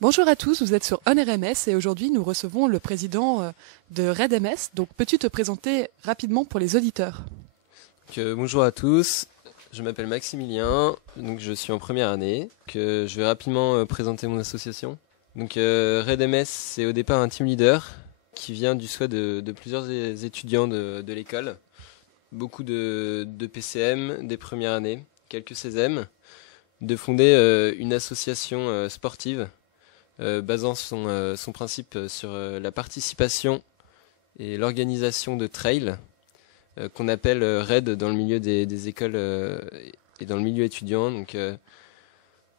Bonjour à tous, vous êtes sur OnRMS et aujourd'hui nous recevons le président de RedMS. Donc peux-tu te présenter rapidement pour les auditeurs? Bonjour à tous, je m'appelle Maximilien, donc je suis en première année. Je vais rapidement présenter mon association. Donc RedMS, c'est au départ un team leader qui vient du souhait de plusieurs étudiants de l'école. Beaucoup de PCM, des premières années, quelques CESM, de fonder une association sportive basant son principe sur la participation et l'organisation de trails qu'on appelle RAID dans le milieu des écoles et dans le milieu étudiant. Donc,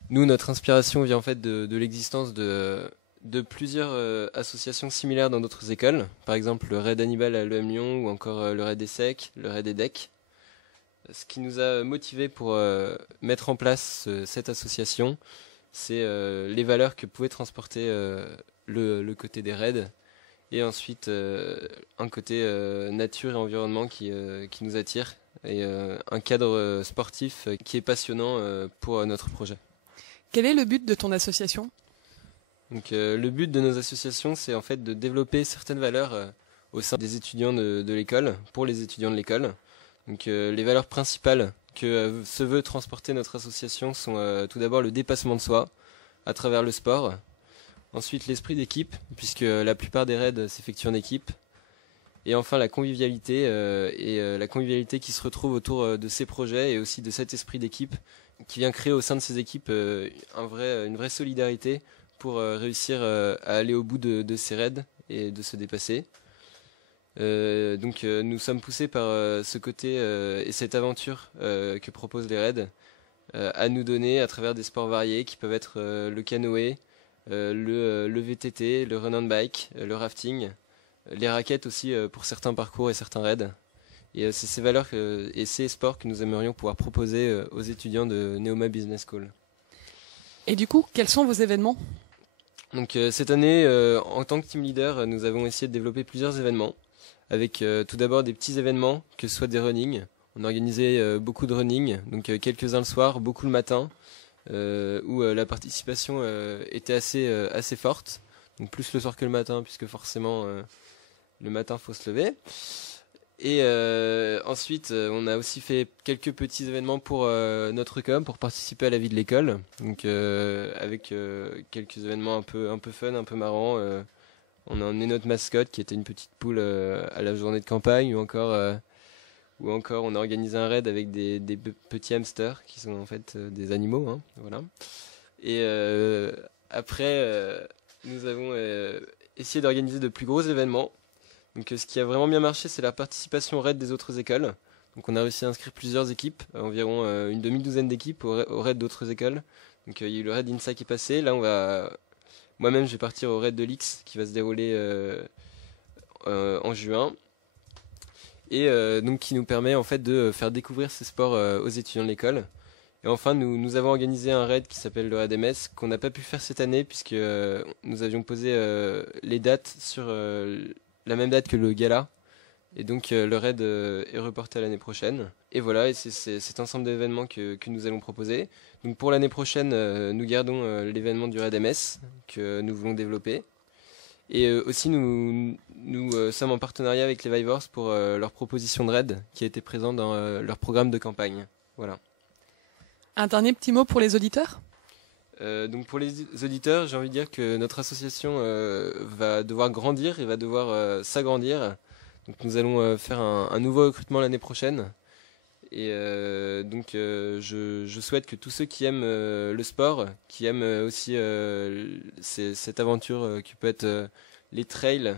nous, notre inspiration vient en fait de l'existence de plusieurs associations similaires dans d'autres écoles. Par exemple, le RAID Hannibal à l'EM Lyon ou encore le RAID ESSEC, le RAID EDEC. Ce qui nous a motivés pour mettre en place cette association, c'est les valeurs que pouvait transporter le côté des raids et ensuite un côté nature et environnement qui nous attire et un cadre sportif qui est passionnant pour notre projet. Quel est le but de ton association? Donc, le but de nos associations, c'est en fait de développer certaines valeurs au sein des étudiants de l'école, pour les étudiants de l'école. Donc, les valeurs principales que se veut transporter notre association sont tout d'abord le dépassement de soi à travers le sport, ensuite l'esprit d'équipe, puisque la plupart des raids s'effectuent en équipe, et enfin la convivialité, la convivialité qui se retrouve autour de ces projets et aussi de cet esprit d'équipe qui vient créer au sein de ces équipes une vraie solidarité pour réussir à aller au bout de ces raids et de se dépasser. Donc nous sommes poussés par ce côté et cette aventure que proposent les raids à nous donner à travers des sports variés qui peuvent être le canoë, le VTT, le run and bike, le rafting, les raquettes aussi pour certains parcours et certains raids. Et c'est ces valeurs et ces sports que nous aimerions pouvoir proposer aux étudiants de Neoma Business School. Et du coup, quels sont vos événements? Donc cette année, en tant que team leader, nous avons essayé de développer plusieurs événements, avec tout d'abord des petits événements, que ce soit des running. On a organisé beaucoup de running, donc quelques-uns le soir, beaucoup le matin, où la participation était assez forte, donc plus le soir que le matin, puisque forcément le matin faut se lever. Et ensuite, on a aussi fait quelques petits événements pour notre com, pour participer à la vie de l'école, donc avec quelques événements un peu fun, un peu marrants. On a emmené notre mascotte qui était une petite poule à la journée de campagne, ou encore on a organisé un raid avec des petits hamsters qui sont en fait des animaux, hein, voilà. Et après, nous avons essayé d'organiser de plus gros événements. Donc ce qui a vraiment bien marché, c'est la participation au raid des autres écoles. Donc on a réussi à inscrire plusieurs équipes, environ une demi-douzaine d'équipes au raid d'autres écoles. Donc il y a eu le raid INSA qui est passé. Là, moi-même, je vais partir au raid de l'X qui va se dérouler en juin. Et donc qui nous permet en fait de faire découvrir ces sports aux étudiants de l'école. Et enfin, nous avons organisé un raid qui s'appelle le Raid MS, qu'on n'a pas pu faire cette année puisque nous avions posé les dates sur la même date que le gala. Et donc le raid est reporté à l'année prochaine. Et voilà, et c'est cet ensemble d'événements que nous allons proposer. Donc pour l'année prochaine, nous gardons l'événement du Raid MS que nous voulons développer. Et aussi nous sommes en partenariat avec les Vivors pour leur proposition de raid qui a été présente dans leur programme de campagne. Voilà. Un dernier petit mot pour les auditeurs? Donc pour les auditeurs, j'ai envie de dire que notre association va devoir grandir et va devoir s'agrandir. Donc nous allons faire un nouveau recrutement l'année prochaine. Et donc je souhaite que tous ceux qui aiment le sport, qui aiment aussi cette aventure qui peut être les trails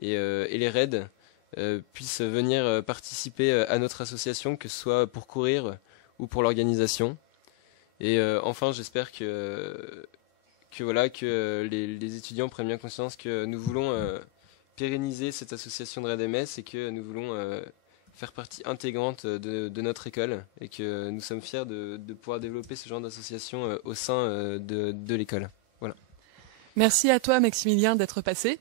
et les raids, puissent venir participer à notre association, que ce soit pour courir ou pour l'organisation. Et enfin, j'espère que les étudiants prennent bien conscience que nous voulons pérenniser cette association de RedMS et que nous voulons faire partie intégrante de notre école et que nous sommes fiers de pouvoir développer ce genre d'association au sein de l'école. Voilà. Merci à toi Maximilien d'être passé.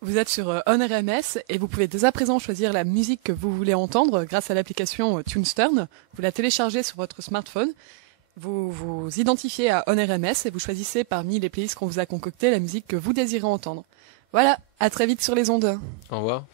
Vous êtes sur OnRMS et vous pouvez dès à présent choisir la musique que vous voulez entendre grâce à l'application TuneStern. Vous la téléchargez sur votre smartphone. Vous vous identifiez à OnRMS et vous choisissez parmi les playlists qu'on vous a concoctées la musique que vous désirez entendre. Voilà, à très vite sur les ondes. Au revoir.